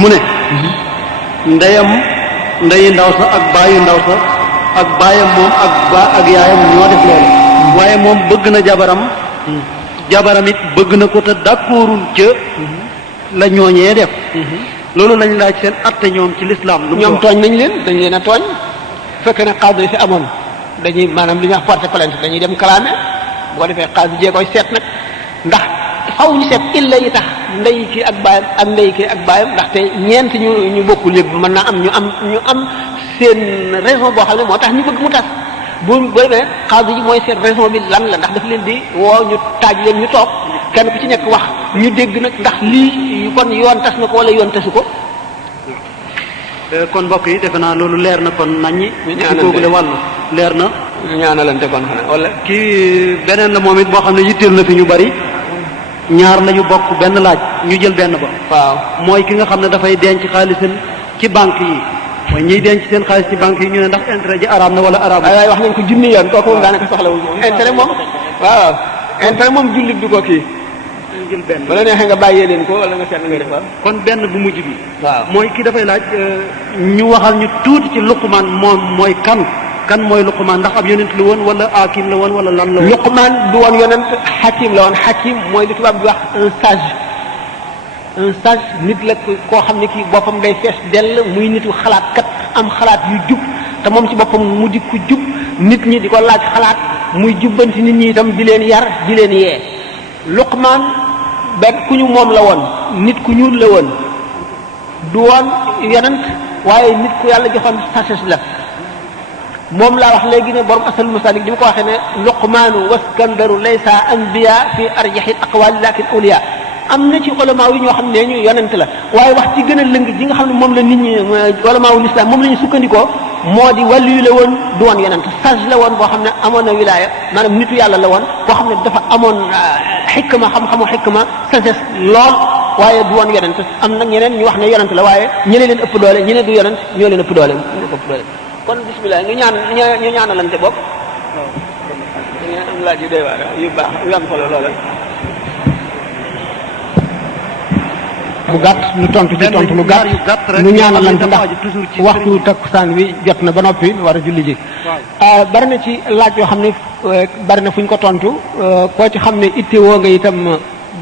mu ne ndeyam ndeyi ndaw sa ak baayu ndaw sa ak baayam moom ak yaayam ñoo def loolu waaye moom bëgg na jabaram it bëgg na ko te d'accordul ca la ñooñee def loolu lañ laaj seen atte ñoom ci l'islam lu ñoom tooñ nañ leen dañ leen a tooñ fekk ne xaadi yi fi amoon dañuy maanaam li ñuy wax porter plainte dañuy dem kalaame boo defee xaadi jee koy seet nag ndax faw ñu seet illa yi tax ndey kii ak baayam ak ndey kii ak baayam ndaxte ñeent ñu bokkul lépp mën naa am ñu am seen raison boo xam ne moo tax ñu bëgg mu tas bu demee xaadi yi mooy seen raison bi lan la ndax daf leen di woo ñu taaj leen ñu toog kenn ku ci nekk wax ñu dégg nag ndax lii kon yoon tas na ko wala yoon tasu ko. kon mbokk yi defe naa loolu leer na kon naññi. ci koogule wàllu leer na. ñu ñaanalante kon xanaa wala. kii beneen la moom it boo xam ne yitteel na fi ñu bari ñaar lañu bokk benn laaj ñu jël benn ba. waaw mooy ki nga xam ne dafay denc xaalisam ci banque yi. mooy ñiy denc seen xaalis ci banque yi ñu ne ndax intérêt ji araam na wala araam. waaye wax nañ ko junni yoon kooku moom daanaka soxlawul moom. intérêt moom waaw intérêt moom jullit du ko kii. jël benn wala neexee nga bàyyee leen ko wala nga seet na ngay def kon benn bu mujj bi. waaw mooy ki dafay laaj ñu waxal ñu tuuti ci Luqmaan moom mooy kan mooy Luqmaan ndax ab yonent la woon wala hakim la woon wala lan la woon. Luqmaan du woon yonent hakim la woon hakim mooy li tubaab di wax un sage nit la koo xam ne kii boppam day fees dell muy nitu xalaat kat am xalaat yu jub te moom ci boppam mu di ku jub nit ñi di ko laaj xalaat muy jubbanti nit ñi itam di leen yar di leen yee. Luqmaan benn ku ñu moom la woon nit ku ñuul la woon du woon yonent waaye nit ku yàlla joxoon sagesse la moom laa wax léegi ne borom asal masalik di ma ko waxee ne Luqmaanu waskandaru laysa anbiya fi arjahil aqwali lakin awliya am na ci ulama yi ñoo xam ne ñu yonent la waaye wax ci gën a lëng ji nga xam ne moom la nit ñi ulama wu l'islam moom la ñu sukkandikoo moo di wàllu yu la woon du woon yonent sage la woon boo xam ne amoon na wilaaya maanaam nitu yàlla la woon boo xam ne dafa amoon xikma xam-xamu xikma sagesse lool waaye du woon yonent am nag ñeneen ñu wax ne yonent la waaye ñeneen leen ëpp doole ñeneen du yonent ñoo leen ëpp doole kon bismillah ñu ñaanalante bopp ñu am laaj yu doy waar yu baax yu am solo loola bu gàtt ñu tontu ci tontu lu gàtt ñu ñaanalante ndax waxtu takkusaan wi jot na ba noppi war a julli ji bari na ci laaj yoo xam ne bari na fu ñu ko tontu koo ci xam ne itte woo nga itam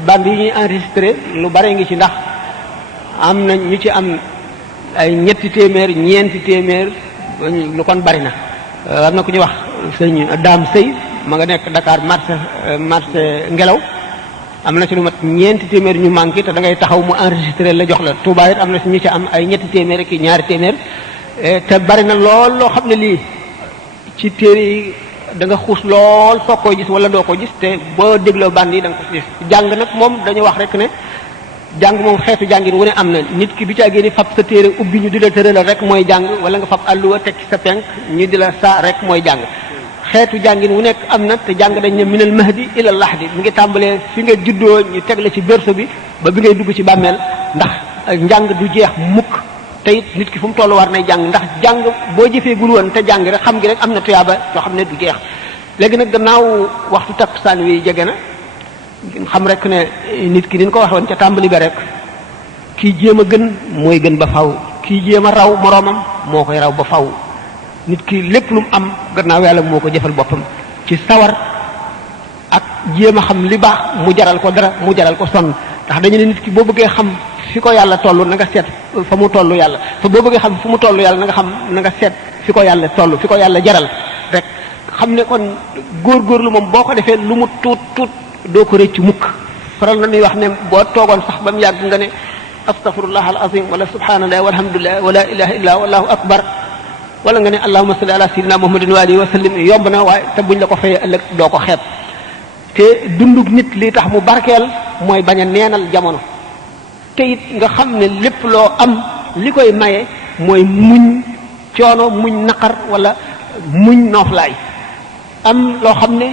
band yi ñuy enregistré lu bare ngi ci ndax am na ñu ci am ay ñetti téeméer ñeenti téeméer lu kon bari na am na ku ñuy wax sëñ Daam Sëy ma nga nekk Dakar marché ngelaw am na ci lu mat ñeenti téeméer ñu manqué te da ngay taxaw mu enregistré la jox la Touba it am na ci ñu ci am ay ñetti téeméer ki ñaari téeméer te bari na lool loo xam ne lii ci téere yi da nga xuus lool foog koy gis wala doo ko gis te boo dégloo band yi da nga ko gis jàng nag moom dañu wax rek ne jàng moom xeetu jàngin wu ne am na nit ki du caa génne fab sa téere ubbi ñu di la tëralal rek mooy jàng wala nga fab àlluwa teg ci sa penk ñu di la saa rek mooy jàng xeetu jàngin wu nekk am na te jàng dañ ne minal mahdi ila lahdi mi ngi tàmbalee fi nga juddoo ñu teg la ci berceau bi ba bi ngay dugg ci bàmmeel ndax njàng du jeex mukk te it nit ki fu mu toll war nay jàng ndax jàng boo jëfee gul woon te jàng rek xam gi rek am na tuyaaba yoo xam ne du jeex léegi nag gannaaw waxtu takkusaan wi jege na xam rek ne nit ki ni ñu ko waxoon ca tàmbali ga rek kii jéem a gën mooy gën ba faw kii jéem a raw moroomam moo koy raw ba faw nit ki lépp lu mu am gannaaw yàlla moo ko jëfal boppam ci sawar ak jéem a xam li baax mu jaral ko dara mu jaral ko sonn ndax dañu ne nit ki boo bëggee xam fi ko yàlla toll na nga seet fa mu toll yàlla fa boo bëggee xam fu mu toll yàlla na nga seet fi ko yàlla toll fi ko yàlla jaral rek xam ne kon góorgóorlu moom boo ko defee lu mu tuut doo ko rëcc mukk faral na ñuy wax ne boo toogoon sax ba mu yàgg nga ne astaghfirullah al azim wala subhanallah walhamdulillah wala ilaha illa wallahu akbar wala nga ne allahumma salli ala sayyidina muhammadin wa alihi wa sallim yomb na waaye te buñ la ko fayee ëllëg doo ko xeeb te dundug nit li tax mu barkeel mooy bañ a neenal jamono te it nga xam ne lépp loo am li koy maye mooy muñ coono muñ naqar wala muñ nooflaay am loo xam ne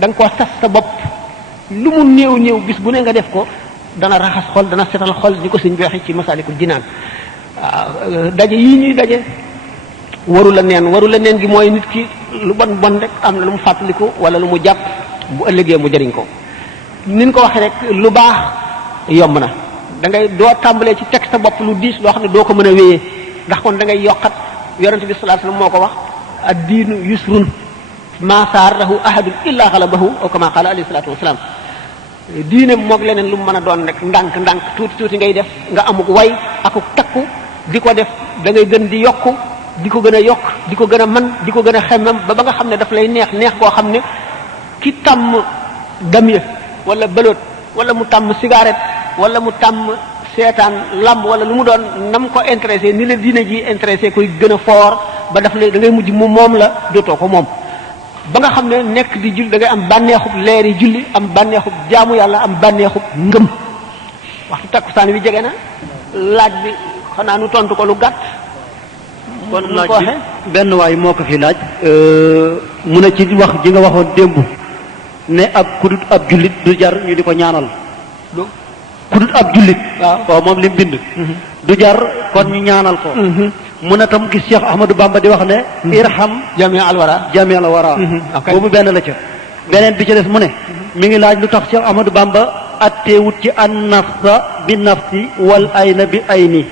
da nga ko sas sa bopp lu mu néew bis bu ne nga def ko dana raxas xol dana setal xol ni ko suñ joxe ci Masaalikul Jinaan waaw daje yii ñuy daje waru la neen gi mooy nit ki lu bon rek am na lu mu fàttaliku wala lu mu jàpp bu ëllëgee mu jëriñ ko niñ ko waxee rek lu baax yomb na da ngay doo tàmbalee ci teg sa bopp lu diis loo xam ne doo ko mën a wéyee ndax kon da ngay yokkat yonent bi sallallahu alayhi wasallam moo ko wax ad-diinu yusrun ma saarahu ahadun illa ghalabahu aw kama qala alayhi salatu wassalam diine moog leneen lu mu mën a doon rek ndànk tuuti ngay def nga amuk way akuk takku di ko def da ngay gën di yokku di ko gën a yokk di ko gën a man di ko gën a xemmam ba nga xam ne daf lay neex koo xam ne ki tàmm damye wala bëloot wala mu tàmm cigarette wala mu tàmm seetaan lamb wala lu mu doon nam ko intéressé ni la diine ji intéressé koy gën a fort ba daf lay da ngay mujj mu moom la dootoo ko moom ba nga xam ne nekk di julli da ngay am bànneexub leeri julli am bànneexub jaamu yàlla am bànneexub ngëm waxtu takkusaan wi jege na laaj bi xanaa nu tontu ko lu gàtt kon laaj bi benn waay moo ko fi laaj mu ne ci wax ji nga waxoon démb ne ab kudut ab jullit du jar ñu di ko ñaanal kudut ab jullit waaw moom li mu bind du jar kon ñu ñaanal ko mu ne tam gis Cheikh Ahmadou Bamba di wax ne irham jami al wara boobu benn la ca beneen bi ci des mu ne mi ngi laaj lu tax Cheikh Ahmadou Bamba atteewut ci an nafsa bi nafsi wal ayna bi ayni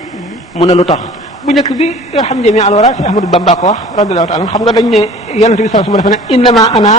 mu ne lu tax bu njëkk bi irham jami al wara Cheikh Ahmadou Bamba ko wax radiyallahu ta'ala xam nga dañ ne yonent bi sallallahu alayhi wasallam dafa ne innama ana